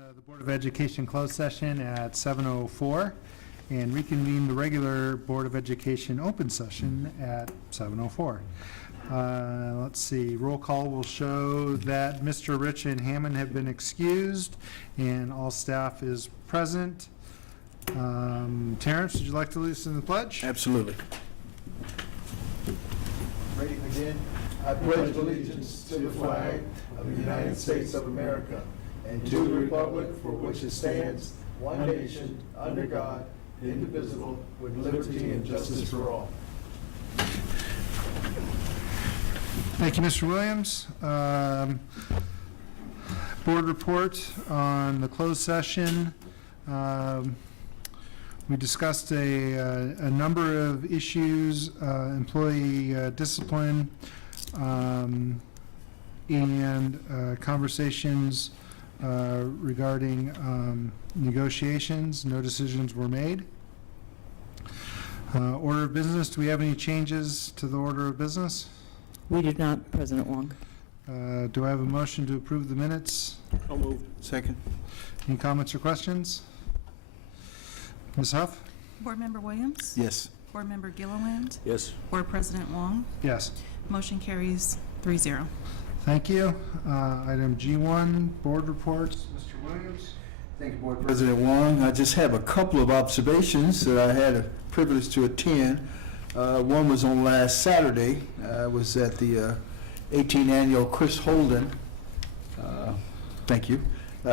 the Board of Education closed session at 7:04 and reconvene the regular Board of Education open session at 7:04. Let's see, roll call will show that Mr. Rich and Hammond have been excused and all staff is present. Terrence, would you like to lead us in the pledge? Absolutely. Ready to begin? I pledge allegiance to the flag of the United States of America and to the republic for which it stands, one nation, under God, indivisible, with liberty and justice for all. Thank you, Mr. Williams. Board report on the closed session. We discussed a number of issues, employee discipline, and conversations regarding negotiations. No decisions were made. Order of business, do we have any changes to the order of business? We did not, President Wong. Do I have a motion to approve the minutes? So moved. Second. Any comments or questions? Ms. Huff? Board Member Williams? Yes. Board Member Gilliland? Yes. Board President Wong? Yes. Motion carries 3-0. Thank you. Item G1, board reports. Mr. Williams? Thank you, Board President Wong. I just have a couple of observations that I had a privilege to attend. One was on last Saturday. I was at the 18th annual Chris Holden, thank you,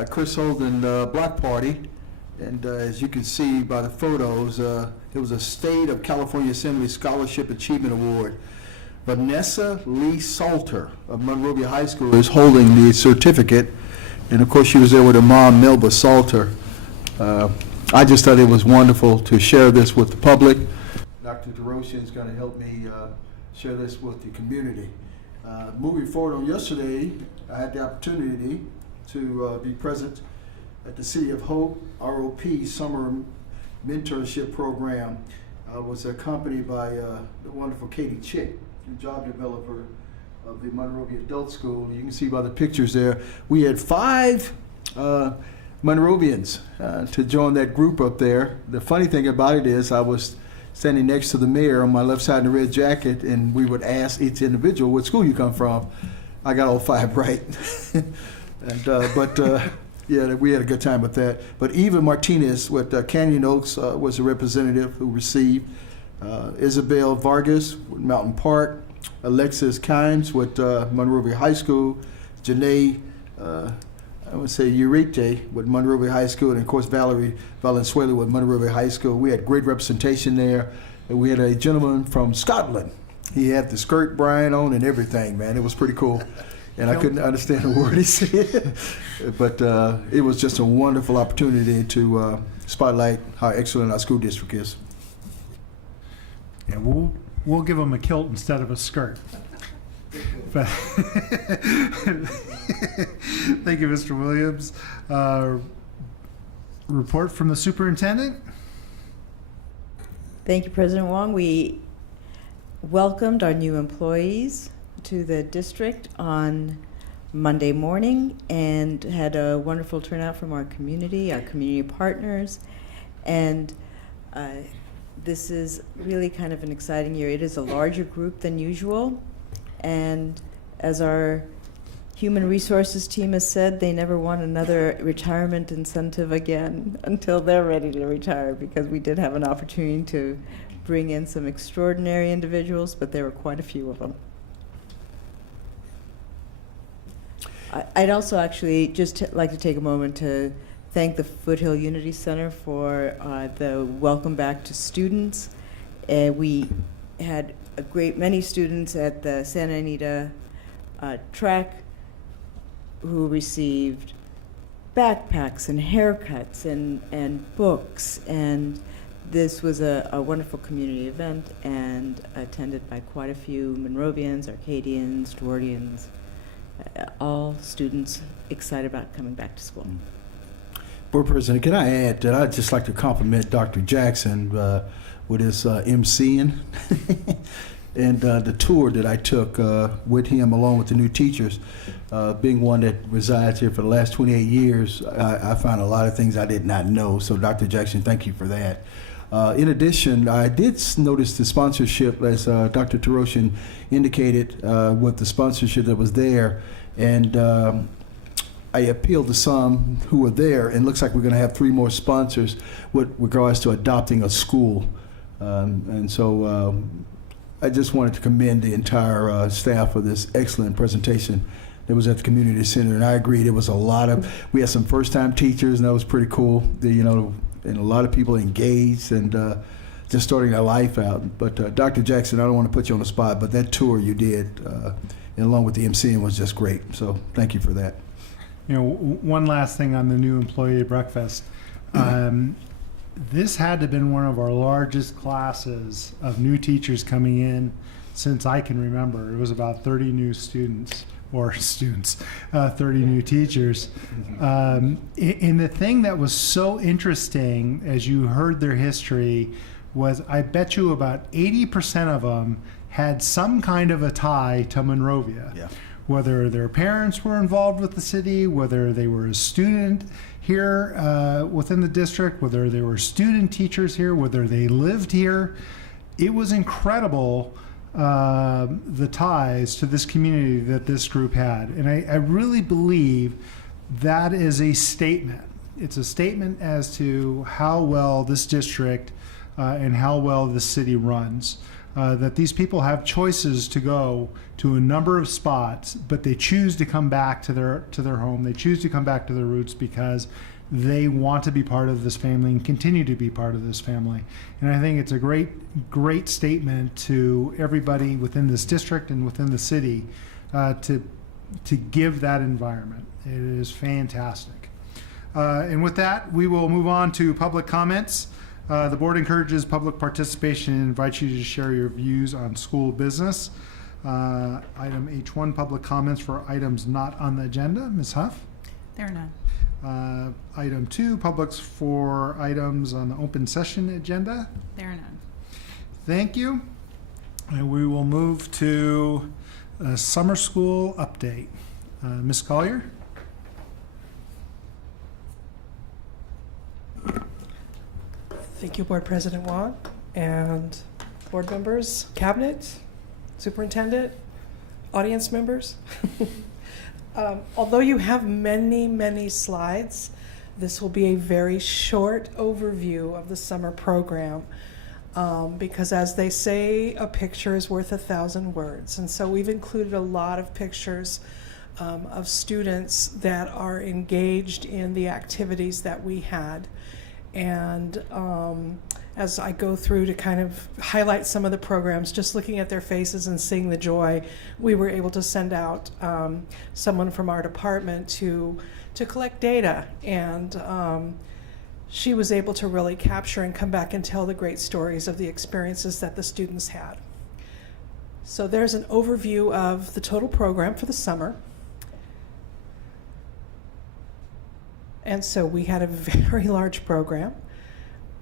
Chris Holden block party. And as you can see by the photos, it was a State of California Assembly Scholarship Achievement Award. Vanessa Lee Salter of Monrovia High School is holding the certificate. And of course, she was there with her mom, Melba Salter. I just thought it was wonderful to share this with the public. Dr. DeRocha is going to help me share this with the community. Moving forward on yesterday, I had the opportunity to be present at the City of Hope ROP Summer Mentorship Program. I was accompanied by the wonderful Katie Chick, the job developer of the Monrovia Adult School. You can see by the pictures there, we had 5 Monrovians to join that group up there. The funny thing about it is I was standing next to the mayor on my left side in the red jacket, and we would ask each individual what school you come from. I got all 5 right. Yeah, we had a good time with that. But Eva Martinez with Canyon Oaks was a representative who received. Isabel Vargas with Mountain Park. Alexis Kimes with Monrovia High School. Janae, I would say Urete with Monrovia High School. And of course, Valerie Valenzuela with Monrovia High School. We had great representation there. And we had a gentleman from Scotland. He had the skirt Brian on and everything, man. It was pretty cool. And I couldn't understand a word he said, but it was just a wonderful opportunity to spotlight how excellent our school district is. Yeah, we'll give them a kilt instead of a skirt. But thank you, Mr. Williams. Report from the superintendent. Thank you, President Wong. We welcomed our new employees to the district on Monday morning and had a wonderful turnout from our community partners. And this is really kind of an exciting year. It is a larger group than usual. And as our human resources team has said, they never want another retirement incentive again until they're ready to retire, because we did have an opportunity to bring in some extraordinary individuals, but there were quite a few of them. I'd also actually just like to take a moment to thank the Foothill Unity Center for the welcome back to students. We had many students at the Santa Anita track who received backpacks and haircuts and books, and this was a wonderful community event and attended by quite a few Monrovians, Arcadians, Duardians, all students excited about coming back to school. Board President, can I add that I'd just like to compliment Dr. Jackson with his MCing. And the tour that I took with him, along with the new teachers, being one that resides here for the last 28 years, I found a lot of things I did not know. So, Dr. Jackson, thank you for that. In addition, I did notice the sponsorship, as Dr. Teroshan indicated, with the sponsorship that was there. And I appealed to some who were there, and it looks like we're going to have 3 more sponsors with regards to adopting a school. And so I just wanted to commend the entire staff for this excellent presentation that was at the community center. And I agree, there was we had some first-time teachers, and that was pretty cool. And a lot of people engaged and just starting their life out. But Dr. Jackson, I don't want to put you on the spot, but that tour you did, and along with the MCing, was just great. So thank you for that. One last thing on the new employee breakfast. This had to have been one of our largest classes of new teachers coming in since I can remember. It was about 30 new 30 new teachers. And the thing that was so interesting as you heard their history was, I bet you about 80% of them had some kind of a tie to Monrovia. Yeah. Whether their parents were involved with the city, whether they were a student here within the district, whether they were student teachers here, whether they lived here. It was incredible, the ties to this community that this group had. And I really believe that is a statement. It's a statement as to how well this district and how well the city runs. That these people have choices to go to a number of spots, but they choose to come back to their home. They choose to come back to their roots because they want to be part of this family and continue to be part of this family. And I think it's a great statement to everybody within this district and within the city to give that environment. It is fantastic. And with that, we will move on to public comments. The board encourages public participation and invites you to share your views on school business. Item H1, public comments for items not on the agenda. Ms. Huff? There are none. Item 2, publics for items on the open session agenda. There are none. Thank you. And we will move to summer school update. Ms. Collier? Thank you, Board President Wong, and board members, cabinet, superintendent, audience members. Although you have many, many slides, this will be a very short overview of the summer program because, as they say, a picture is worth 1,000 words. And so we've included a lot of pictures of students that are engaged in the activities that we had. And as I go through to kind of highlight some of the programs, just looking at their faces and seeing the joy, we were able to send out someone from our department to collect data. And she was able to really capture and come back and tell the great stories of the experiences that the students had. So there's an overview of the total program for the summer. And so we had a very large program.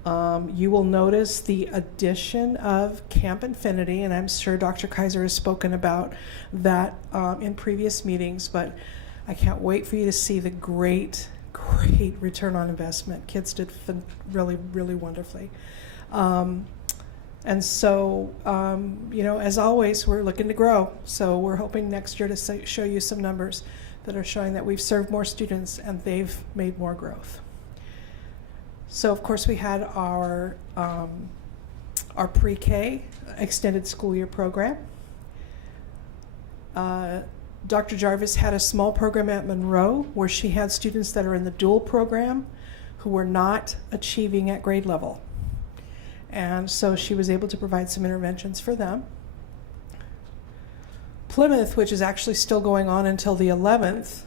You will notice the addition of Camp Infinity, and I'm sure Dr. Kaiser has spoken about that in previous meetings, but I can't wait for you to see the great return on investment. Kids did really, really wonderfully. And so, as always, we're looking to grow. So we're hoping next year to show you some numbers that are showing that we've served more students and they've made more growth. So of course we had our pre-K extended school year program. Dr. Jarvis had a small program at Monroe where she had students that are in the dual program who were not achieving at grade level. And so she was able to provide some interventions for them. Plymouth, which is actually still going on until the 11th,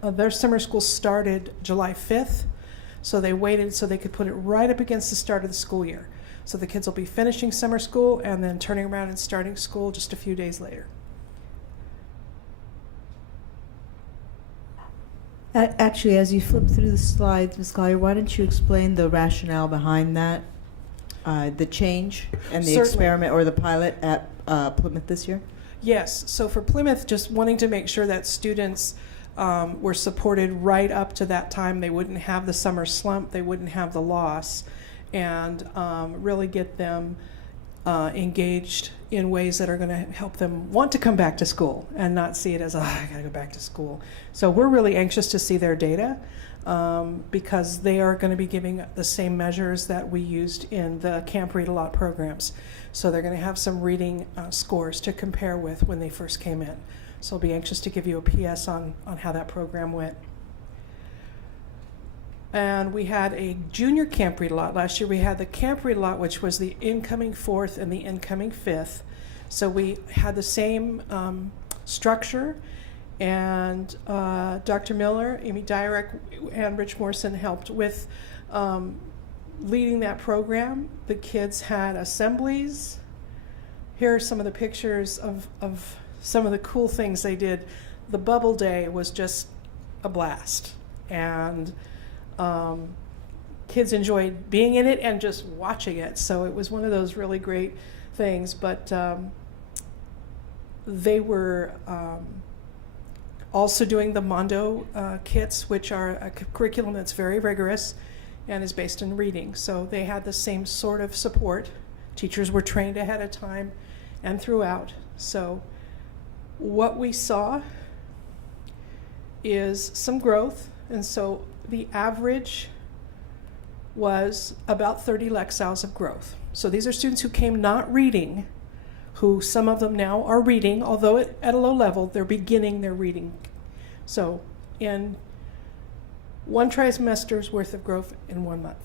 their summer school started July 5th, so they waited so they could put it right up against the start of the school year. So the kids will be finishing summer school and then turning around and starting school just a few days later. Actually, as you flip through the slides, Ms. Collier, why don't you explain the rationale behind that, the change and the Certainly. experiment or the pilot at Plymouth this year? Yes, so for Plymouth, just wanting to make sure that students were supported right up to that time. They wouldn't have the summer slump, they wouldn't have the loss, and really get them engaged in ways that are going to help them want to come back to school and not see it as, I got to go back to school. So we're really anxious to see their data because they are going to be giving the same measures that we used in the Camp Read a Lot programs. So they're going to have some reading scores to compare with when they first came in. So I'll be anxious to give you a PS on how that program went. And we had a junior Camp Read a Lot. Last year we had the Camp Read a Lot, which was the incoming 4th and the incoming 5th. So we had the same structure, and Dr. Miller, Amy Dyrek, and Rich Morrison helped with leading that program. The kids had assemblies. Here are some of the pictures of some of the cool things they did. The bubble day was just a blast, and kids enjoyed being in it and just watching it. So it was one of those really great things. But they were also doing the Mondo kits, which are a curriculum that's very rigorous and is based in reading. So they had the same sort of support. Teachers were trained ahead of time and throughout. So what we saw is some growth. And so the average was about 30 lexils of growth. So these are students who came not reading, who some of them now are reading, although at a low level, they're beginning their reading. So in one trimester's worth of growth in 1 month.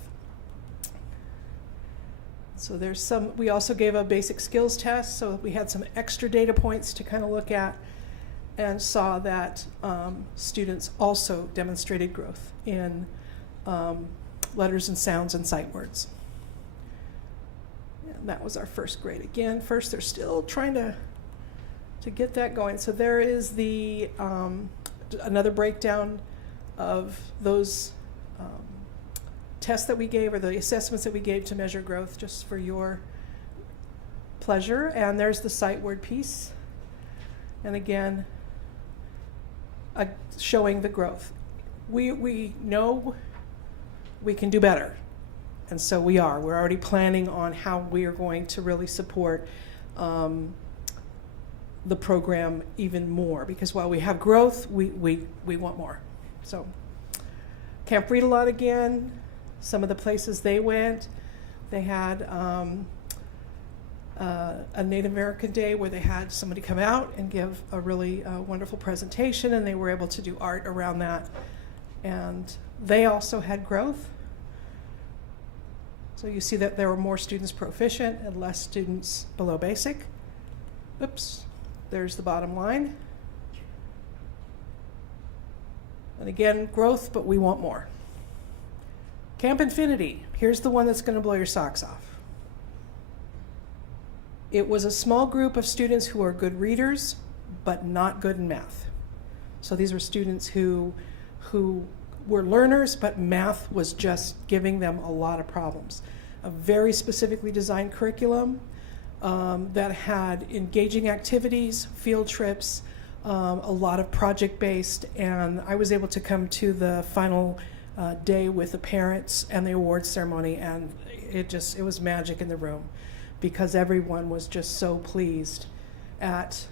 So there's some, we also gave a basic skills test, so we had some extra data points to kind of look at, and saw that students also demonstrated growth in letters and sounds and sight words. And that was our first grade. Again, first they're still trying to get that going. So there is the another breakdown of those tests that we gave, or the assessments that we gave to measure growth, just for your pleasure. And there's the sight word piece. And again, showing the growth. We know we can do better, and so we're already planning on how we are going to really support the program even more, because while we have growth, we want more. So Camp Read a Lot again, some of the places they went, they had a Native American Day where they had somebody come out and give a really wonderful presentation, and they were able to do art around that. And they also had growth. So you see that there were more students proficient and less students below basic. Oops, there's the bottom line. And again, growth, but we want more. Camp Infinity, here's the one that's going to blow your socks off. It was a small group of students who are good readers, but not good in math. So these were students who were learners, but math was just giving them a lot of problems. A very specifically designed curriculum that had engaging activities, field trips, a lot of project-based, and I was able to come to the final day with the parents and the awards ceremony, and it was magic in the room, because everyone was just so pleased at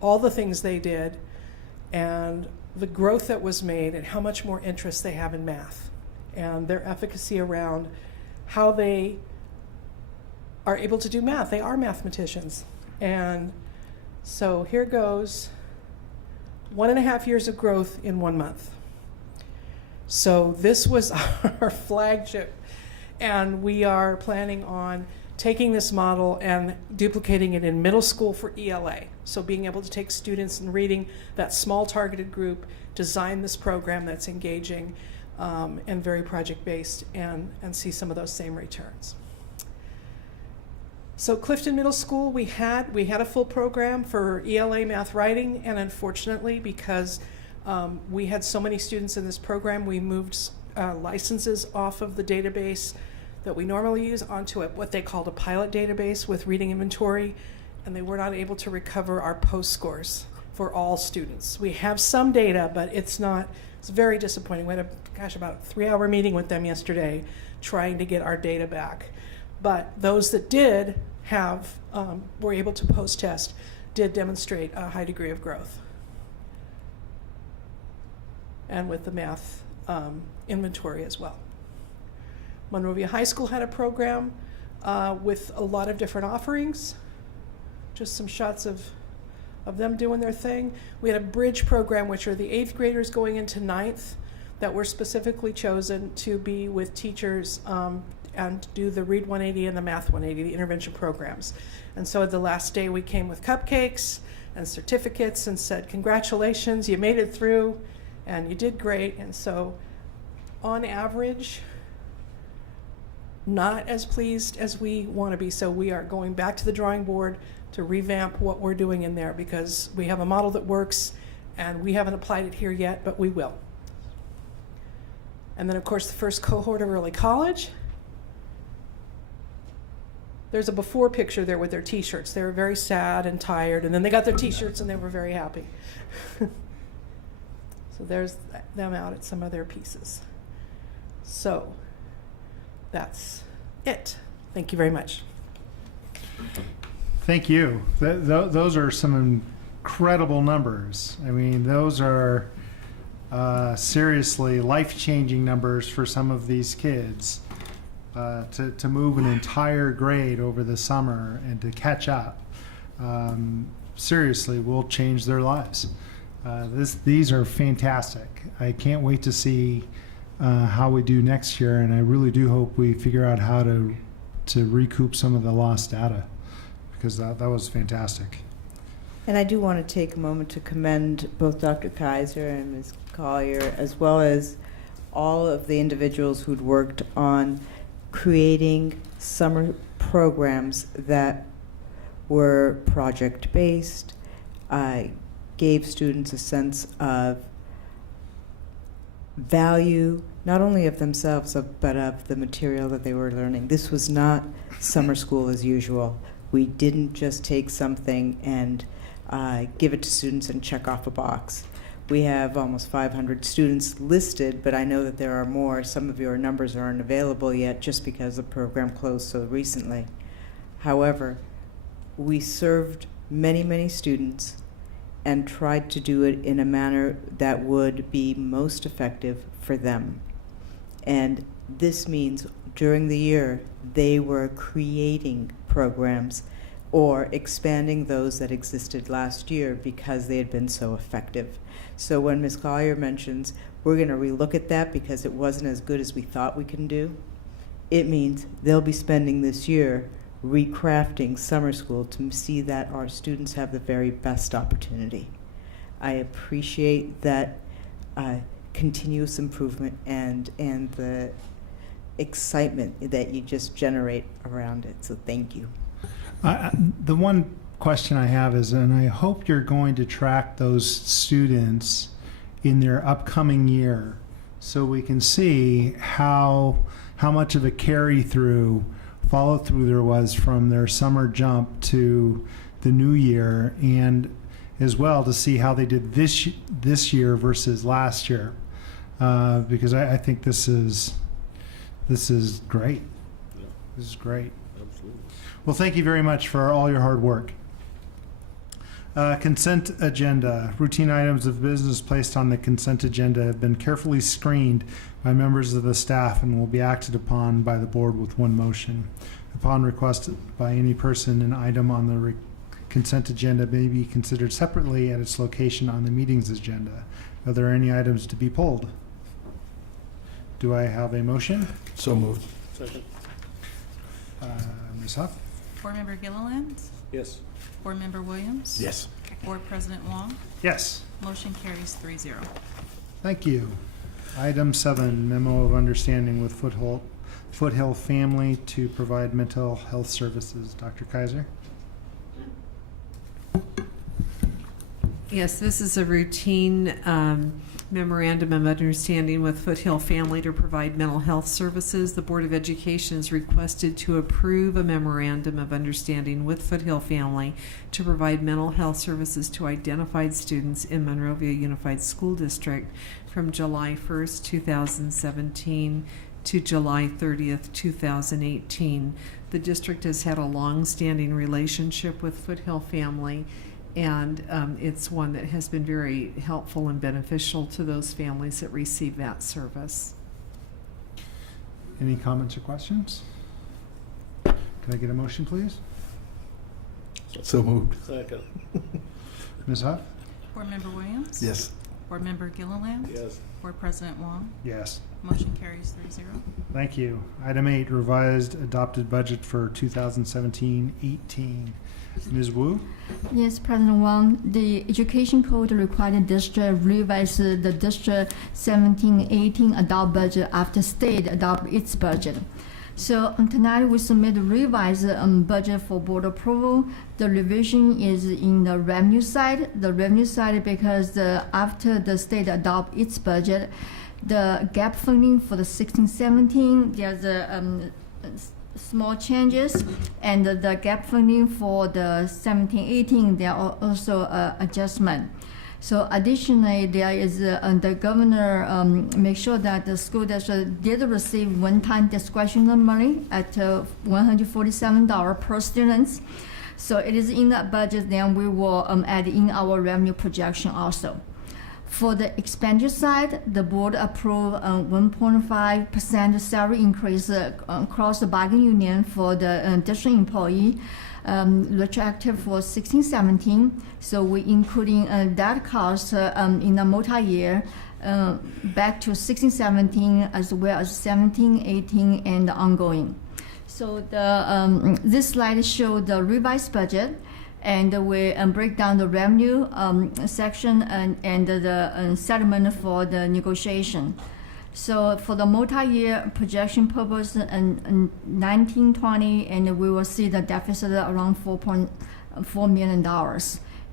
all the things they did and the growth that was made and how much more interest they have in math and their efficacy around how they are able to do math. They are mathematicians. And so here goes 1.5 years of growth in 1 month. So this was our flagship, and we are planning on taking this model and duplicating it in middle school for ELA. So being able to take students and reading that small targeted group, design this program that's engaging and very project-based, and see some of those same returns. So Clifton Middle School, we had a full program for ELA math writing, and unfortunately, because we had so many students in this program, we moved licenses off of the database that we normally use onto what they called a pilot database with reading inventory, and they were not able to recover our post scores for all students. We have some data, but it's very disappointing. We had about a 3-hour meeting with them yesterday trying to get our data back. But those that did were able to post-test did demonstrate a high degree of growth. And with the math inventory as well. Monrovia High School had a program with a lot of different offerings. Just some shots of them doing their thing. We had a bridge program, which are the 8th graders going into 9th, that were specifically chosen to be with teachers and do the Read 180 and the Math 180, the intervention programs. And so the last day we came with cupcakes and certificates and said, congratulations, you made it through and you did great. And so on average, not as pleased as we want to be. So we are going back to the drawing board to revamp what we're doing in there, because we have a model that works and we haven't applied it here yet, but we will. And then of course the first cohort of early college. There's a before picture there with their t-shirts. They were very sad and tired, and then they got their t-shirts and they were very happy. So there's them out at some of their pieces. So that's it. Thank you very much. Thank you. Those are some incredible numbers. I mean, those are seriously life-changing numbers for some of these kids. To move an entire grade over the summer and to catch up, seriously will change their lives. These are fantastic. I can't wait to see how we do next year, and I really do hope we figure out how to recoup some of the lost data, because that was fantastic. And I do want to take a moment to commend both Dr. Kaiser and Ms. Collier, as well as all of the individuals who'd worked on creating summer programs that were project-based, gave students a sense of value, not only of themselves, but of the material that they were learning. This was not summer school as usual. We didn't just take something and give it to students and check off a box. We have almost 500 students listed, but I know that there are more. Some of your numbers aren't available yet just because the program closed so recently. However, we served many, many students and tried to do it in a manner that would be most effective for them. And this means during the year, they were creating programs or expanding those that existed last year because they had been so effective. So when Ms. Collier mentions we're going to relook at that because it wasn't as good as we thought we can do, it means they'll be spending this year recrafting summer school to see that our students have the very best opportunity. I appreciate that continuous improvement and the excitement that you just generate around it. So thank you. The one question I have is, and I hope you're going to track those students in their upcoming year so we can see how much of a carry-through, follow-through there was from their summer jump to the new year, and as well to see how they did this year versus last year, because I think this is great. Yeah. This is great. Absolutely. Well, thank you very much for all your hard work. Consent agenda. Routine items of business placed on the consent agenda have been carefully screened by members of the staff and will be acted upon by the board with one motion. Upon request by any person, an item on the consent agenda may be considered separately at its location on the meeting's agenda. Are there any items to be pulled? Do I have a motion? So moved. Second. Ms. Huff? Board Member Gilliland? Yes. Board Member Williams? Yes. Board President Wong? Yes. Motion carries 3-0. Thank you. Item 7, memo of understanding with Foothill Family to provide mental health services. Dr. Kaiser? Yes, this is a routine memorandum of understanding with Foothill Family to provide mental health services. The Board of Education is requested to approve a memorandum of understanding with Foothill Family to provide mental health services to identified students in Monrovia Unified School District from July 1st, 2017 to July 30th, 2018. The district has had a long-standing relationship with Foothill Family, and it's one that has been very helpful and beneficial to those families that receive that service. Any comments or questions? Can I get a motion, please? So moved. Second. Ms. Huff? Board Member Williams? Yes. Board Member Gilliland? Yes. Board President Wong? Yes. Motion carries 3-0. Thank you. Item 8, revised adopted budget for 2017-18. Ms. Wu? Yes, President Wang, the Education Code required the district revise the district 17-18 adopt budget after state adopt its budget. So tonight we submit the revised budget for board approval. The revision is in the revenue side. The revenue side because after the state adopt its budget, the gap funding for the 16-17, there's a small changes, and the gap funding for the 17-18, there are also adjustment. So additionally, there is the governor make sure that the school district did receive one-time discretionary money at $147 per student. So it is in that budget. Then we will add in our revenue projection also. For the expenditure side, the board approved 1.5% salary increase across the bargaining union for the district employee, retroactive for 16-17. So we including that cost in the multi-year back to 16-17 as well as 17-18 and ongoing. So the this slide shows the revised budget. And we break down the revenue section and the settlement for the negotiation. So for the multi-year projection purpose in 1920, and we will see the deficit around $4.4 million.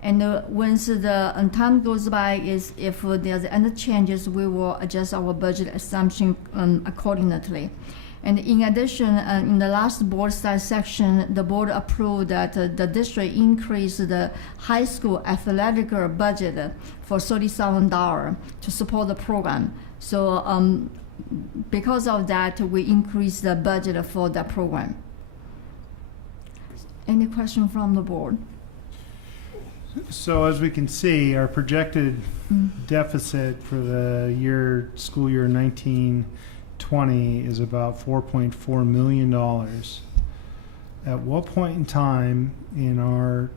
And once the time goes by, is if there's any changes, we will adjust our budget assumption accordingly. And in addition, in the last board side section, the board approved that the district increase the high school athletic budget for $30,000 to support the program. So because of that, we increased the budget for the program. Any question from the board? So as we can see, our projected deficit for the school year 19-20 is about $4.4 million. At what point in time in our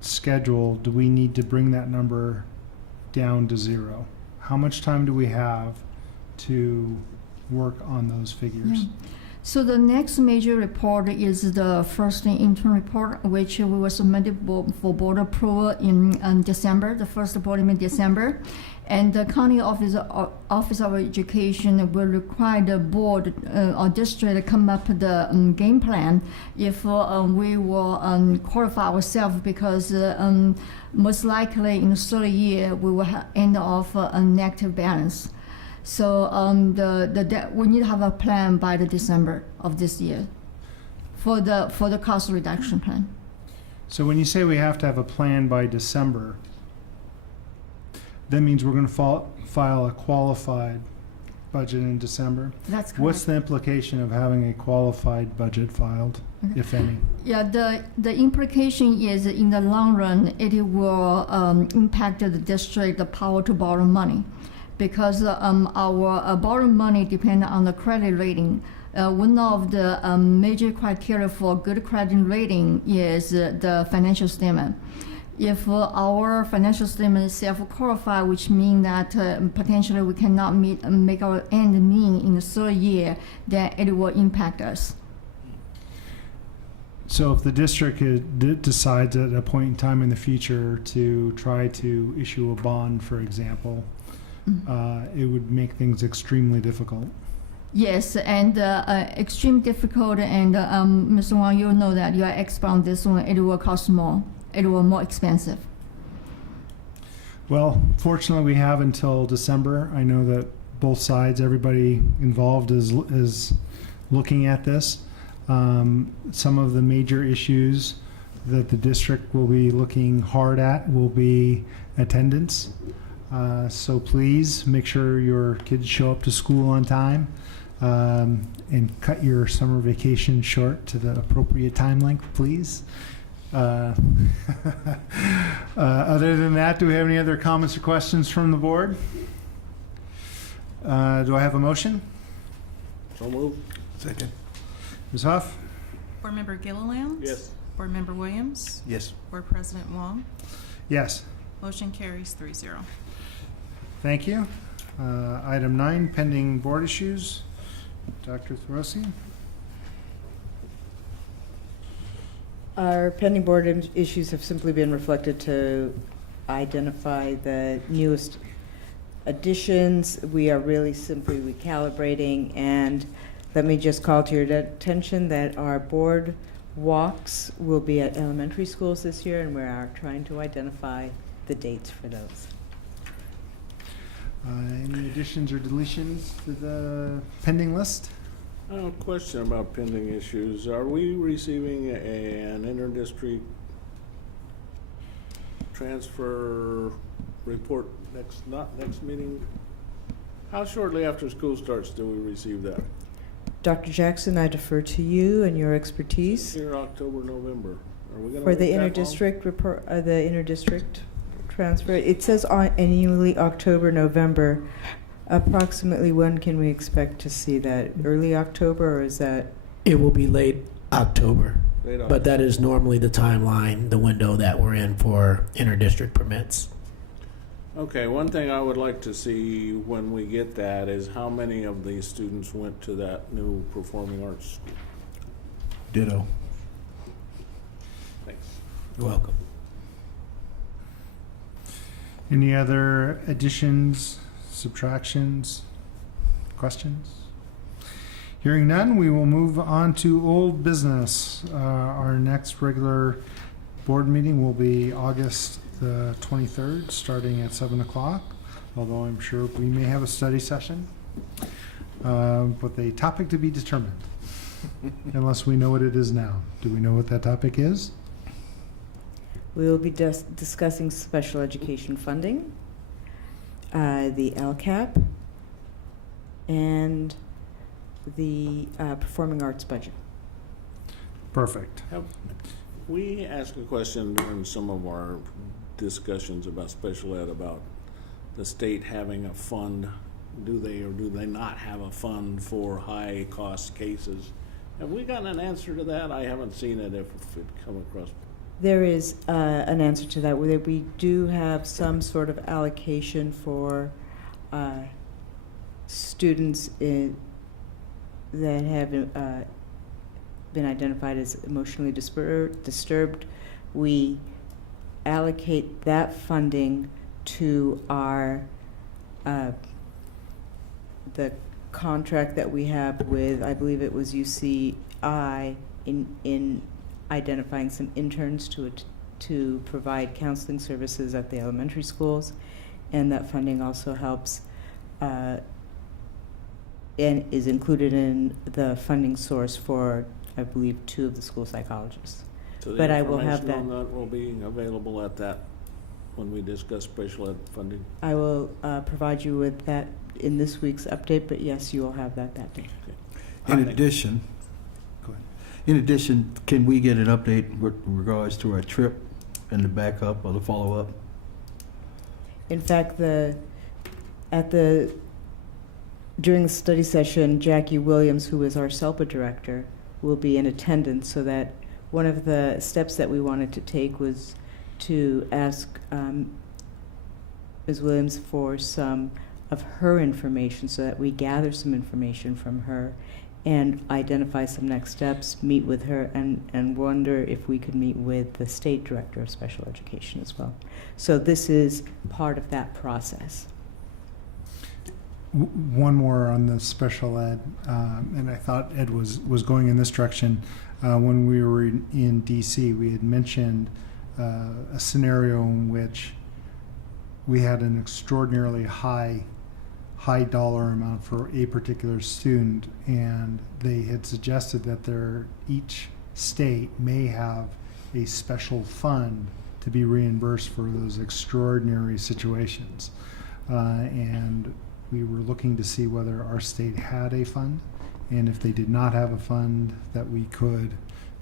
schedule do we need to bring that number down to zero? How much time do we have to work on those figures? Yeah. So the next major report is the first interim report, which we will submit for board approval in December, the first board meeting in December. And the county office of education will require the board or district to come up with the game plan if we will qualify ourselves, because most likely in the third year we will end off a negative balance. So we need to have a plan by the December of this year for the cost reduction plan. So when you say we have to have a plan by December, that means we're going to file a qualified budget in December. That's correct. What's the implication of having a qualified budget filed, if any? Yeah, the implication is in the long run, it will impact the district, the power to borrow money, because our borrow money depends on the credit rating. One of the major criteria for good credit rating is the financial statement. If our financial statement is self-qualified, which means that potentially we cannot make our end meet in the third year, then it will impact us. So if the district decides at a point in time in the future to try to issue a bond, for example, it would make things extremely difficult. Yes, and extreme difficult, and Mr. Wang, you know that you are expert on this one. It will cost more. It will more expensive. Well, fortunately, we have until December. I know that both sides, everybody involved is looking at this. Some of the major issues that the district will be looking hard at will be attendance. So please make sure your kids show up to school on time, and cut your summer vacation short to the appropriate time length, please. Other than that, do we have any other comments or questions from the board? Do I have a motion? So moved. Second. Ms. Huff? Board Member Gilliland? Yes. Board Member Williams? Yes. Board President Wong? Yes. Motion carries 3-0. Thank you. Item 9, pending board issues. Dr. Thorossi? Our pending board issues have simply been reflected to identify the newest additions. We are really simply recalibrating, and let me just call to your attention that our board walks will be at elementary schools this year, and we are trying to identify the dates for those. Any additions or deletions to the pending list? I have a question about pending issues. Are we receiving an inter-district transfer report not next meeting? How shortly after school starts do we receive that? Dr. Jackson, I defer to you and your expertise. Here, October, November. Are we gonna For the wait that long? inter-district report, the inter-district transfer, it says annually October, November. Approximately when can we expect to see that? Early October, or is that? It will be late October, Late but that is normally the timeline, the window that we're in for inter-district permits. Okay, one thing I would like to see when we get that is how many of these students went to that new performing arts school? Ditto. Thanks. You're welcome. Any other additions, subtractions, questions? Hearing none, we will move on to old business. Our next regular board meeting will be August the 23rd, starting at 7 o'clock, although I'm sure we may have a study session with a topic to be determined, unless we know what it is now. Do we know what that topic is? We will be discussing special education funding, the LCAP, and the performing arts budget. Perfect. Have we asked a question during some of our discussions about special ed about the state having a fund? Do they or do they not have a fund for high cost cases? Have we gotten an answer to that? I haven't seen it if it come across. There is an answer to that, where we do have some sort of allocation for students that have been identified as emotionally disturbed. We allocate that funding to our the contract that we have with, I believe it was UCI, in identifying some interns to provide counseling services at the elementary schools, and that funding also helps and is included in the funding source for, I believe, 2 of the school psychologists. So the But I will have information on that will be available at that when we discuss special ed funding. I will provide you with that in this week's update, but yes, you will have that day. In addition, can we get an update with regards to our trip and the backup or the follow-up? In fact, during the study session, Jackie Williams, who is our SELPA director, will be in attendance, so that one of the steps that we wanted to take was to ask Ms. Williams for some of her information, so that we gather some information from her and identify some next steps, meet with her, and wonder if we could meet with the state director of special education as well. So this is part of that process. One more on the special ed, and I thought Ed was going in this direction. When we were in DC, we had mentioned a scenario in which we had an extraordinarily high dollar amount for a particular student, and they had suggested that each state may have a special fund to be reimbursed for those extraordinary situations. And we were looking to see whether our state had a fund, and if they did not have a fund, that we could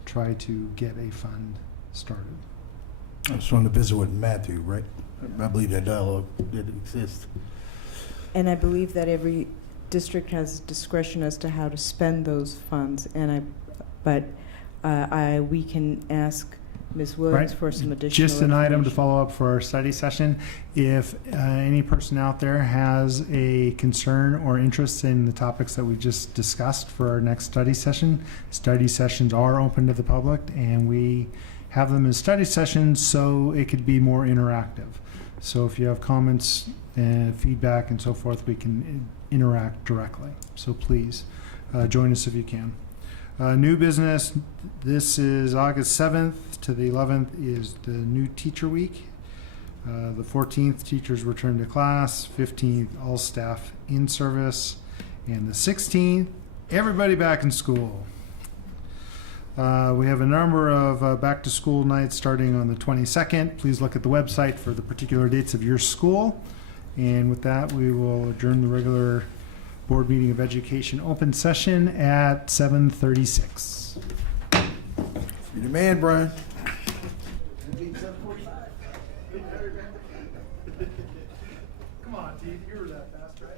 try to get a fund started. I just wanted to visit with Matthew, right? I believe that dialogue did exist. And I believe that every district has discretion as to how to spend those funds, but we can ask Ms. Williams Right. for some additional Just an item to information. follow up for our study session. If any person out there has a concern or interest in the topics that we just discussed for our next study sessions are open to the public, and we have them as study sessions so it could be more interactive. So if you have comments and feedback and so forth, we can interact directly. So please join us if you can. New business, this is August 7th to the 11th is the new teacher week. The 14th, teachers return to class. 15th, all staff in service. And the 16th, everybody back in school. We have a number of back-to-school nights starting on the 22nd. Please look at the website for the particular dates of your school. And with that, we will adjourn the regular Board Meeting of Education open session at 7:36. You're the man, Brian. Come on, Steve, you were that fast, right?